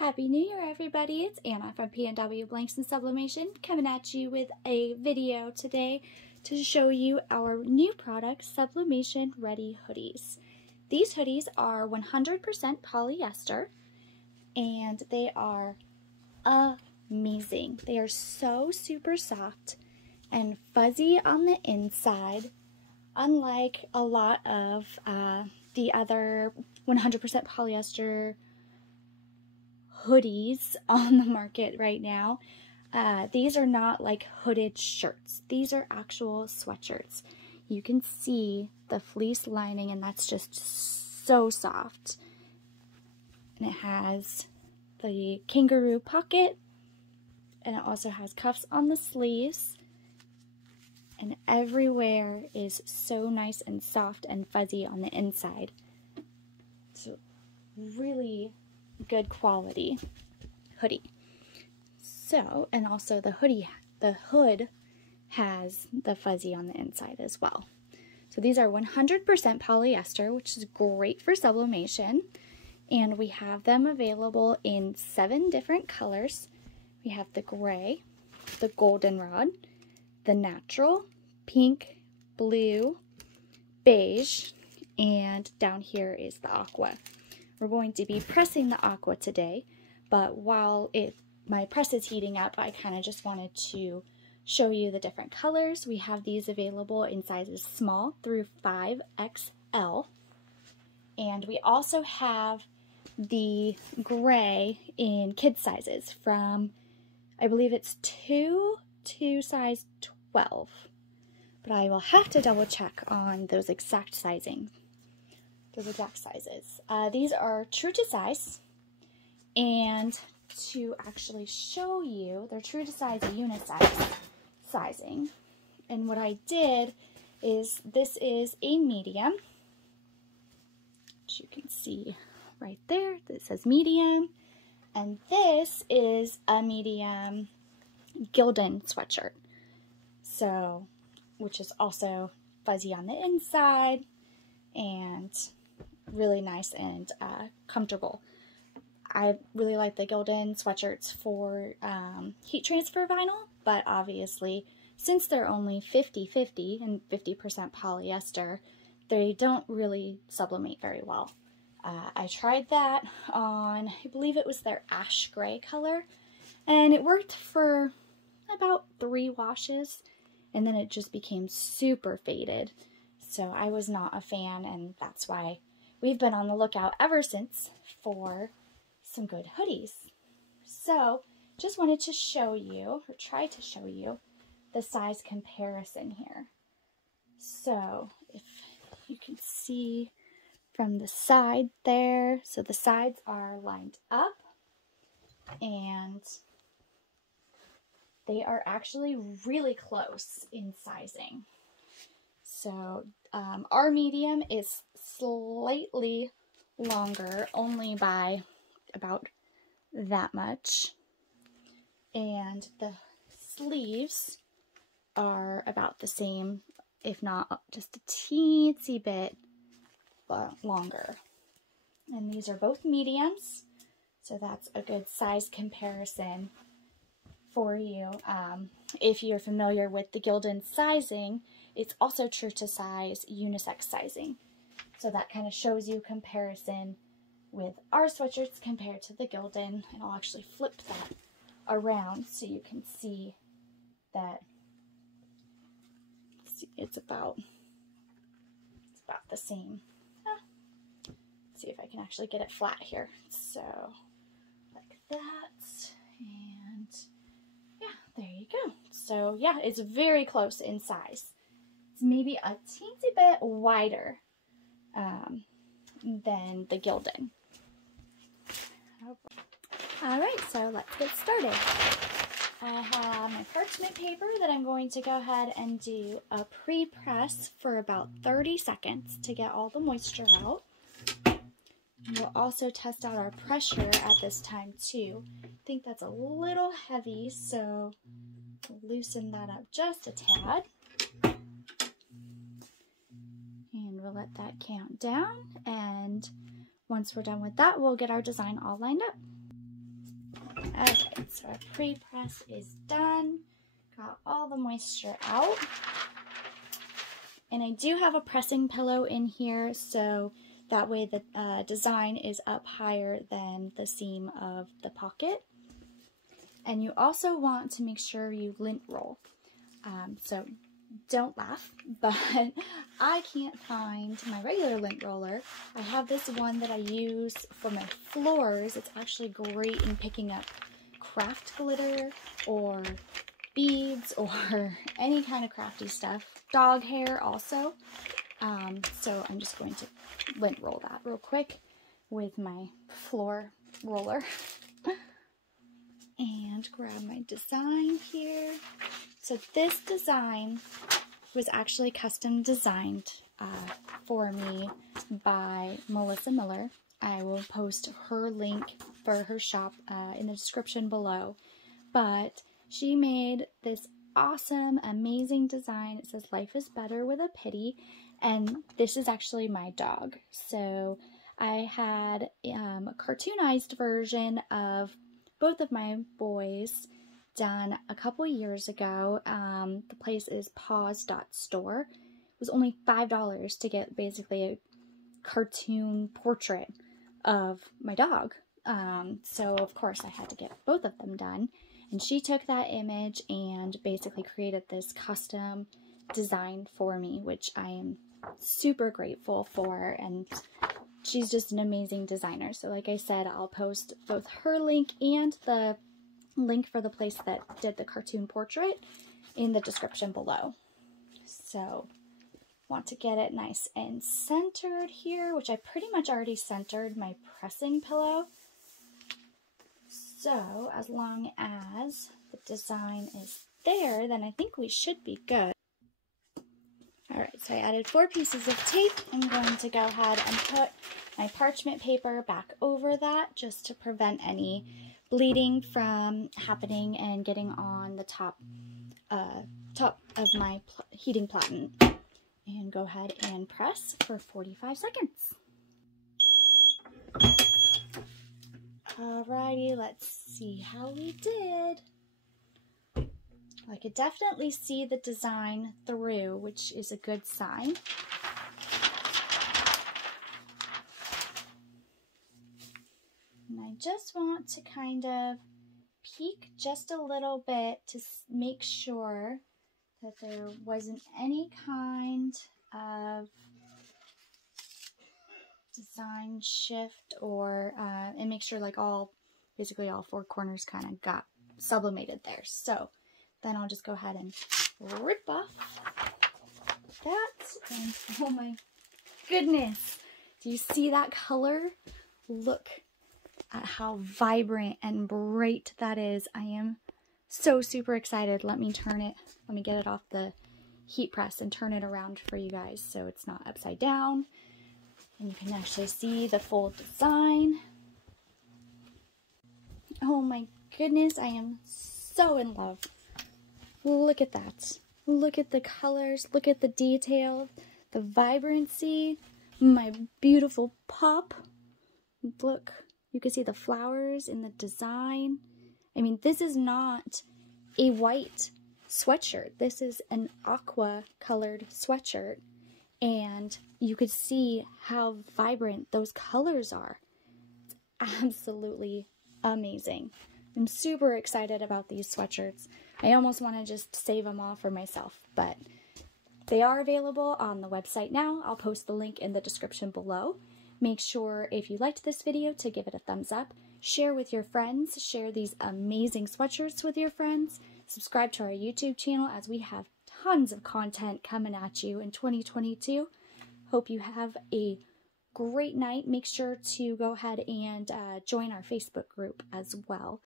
Happy New Year, everybody! It's Anna from P&W Blanks and Sublimation coming at you with a video today to show you our new product, Sublimation Ready Hoodies. These hoodies are 100% polyester and they are amazing. They are so super soft and fuzzy on the inside, unlike a lot of the other 100% polyester hoodies on the market right now. These are not like hooded shirts. These are actual sweatshirts. You can see the fleece lining and that's just so soft. And it has the kangaroo pocket and it also has cuffs on the sleeves. And everywhere is so nice and soft and fuzzy on the inside. So really good quality hoodie. So, and also the hood has the fuzzy on the inside as well. So these are 100% polyester, which is great for sublimation. And we have them available in 7 different colors. We have the gray, the goldenrod, the natural, pink, blue, beige, and down here is the aqua. We're going to be pressing the aqua today, but while my press is heating up, I kind of just wanted to show you the different colors. We have these available in sizes small through 5XL, and we also have the gray in kids sizes from, I believe it's 2 to size 12, but I will have to double check on those exact sizes. These are true to size, and to actually show you, they're true to size unisize sizing. And what I did is, this is a medium, which you can see right there, that says medium, and this is a medium Gildan sweatshirt, so which is also fuzzy on the inside and really nice and comfortable. I really like the Gildan sweatshirts for heat transfer vinyl, but obviously since they're only 50-50 and 50% polyester, they don't really sublimate very well. I tried that on, I believe it was their ash gray color, and it worked for about 3 washes, and then it just became super faded. So I was not a fan, and that's why we've been on the lookout ever since for some good hoodies. So just wanted to show you, or try to show you, the size comparison here. So if you can see from the side there, so the sides are lined up and they are actually really close in sizing. So our medium is slightly longer, only by about that much, and the sleeves are about the same, if not just a teensy bit longer. And these are both mediums, so that's a good size comparison for you. If you're familiar with the Gildan sizing, it's also true to size unisex sizing. So that kind of shows you comparison with our sweatshirts compared to the Gildan. And I'll actually flip that around so you can see that it's about the same. Let's see if I can actually get it flat here. So like that, and yeah, there you go. So yeah, it's very close in size. It's maybe a teensy bit wider than the Gildan. Alright, so let's get started. I have my parchment paper that I'm going to go ahead and do a pre-press for about 30 seconds to get all the moisture out. We'll also test out our pressure at this time too. I think that's a little heavy, so we'll loosen that up just a tad. And we'll let that count down, and once we're done with that, we'll get our design all lined up. Okay, so our pre-press is done. Got all the moisture out. And I do have a pressing pillow in here, so that way the design is up higher than the seam of the pocket. And you also want to make sure you lint roll. So don't laugh, but I can't find my regular lint roller. I have this one that I use for my floors. It's actually great in picking up craft glitter or beads or any kind of crafty stuff. Dog hair also. So I'm just going to lint roll that real quick with my floor roller. And grab my design here. So this design was actually custom designed for me by Melissa Miller. I will post her link for her shop in the description below. But she made this awesome, amazing design. It says, "Life is better with a pity." And this is actually my dog. So I had a cartoonized version of both of my boys done a couple years ago. The place is pawss.store. It was only $5 to get basically a cartoon portrait of my dog. So of course I had to get both of them done. And she took that image and basically created this custom design for me, which I am super grateful for. And she's just an amazing designer. So like I said, I'll post both her link and the link for the place that did the cartoon portrait in the description below. So want to get it nice and centered here, which I pretty much already centered my pressing pillow. So as long as the design is there, then I think we should be good. Alright, so I added 4 pieces of tape. I'm going to go ahead and put my parchment paper back over that just to prevent any bleeding from happening and getting on the top of my heating platen. And go ahead and press for 45 seconds. Alrighty, let's see how we did. I could definitely see the design through, which is a good sign. And I just want to kind of peek just a little bit to make sure that there wasn't any kind of design shift or and make sure like basically all 4 corners kind of got sublimated there. So then I'll just go ahead and rip off that. And oh my goodness, do you see that color? Look at how vibrant and bright that is. I am so super excited. Let me get it off the heat press and turn it around for you guys so it's not upside down. And you can actually see the full design. Oh my goodness, I am so in love. Look at that. Look at the colors. Look at the detail, the vibrancy, my beautiful pop. Look, you can see the flowers in the design. I mean, this is not a white sweatshirt. This is an aqua colored sweatshirt. And you could see how vibrant those colors are. It's absolutely amazing. I'm super excited about these sweatshirts. I almost want to just save them all for myself, but they are available on the website now. I'll post the link in the description below. Make sure if you liked this video to give it a thumbs up, share with your friends, share these amazing sweatshirts with your friends, subscribe to our YouTube channel as we have tons of content coming at you in 2022. Hope you have a great night. Make sure to go ahead and join our Facebook group as well.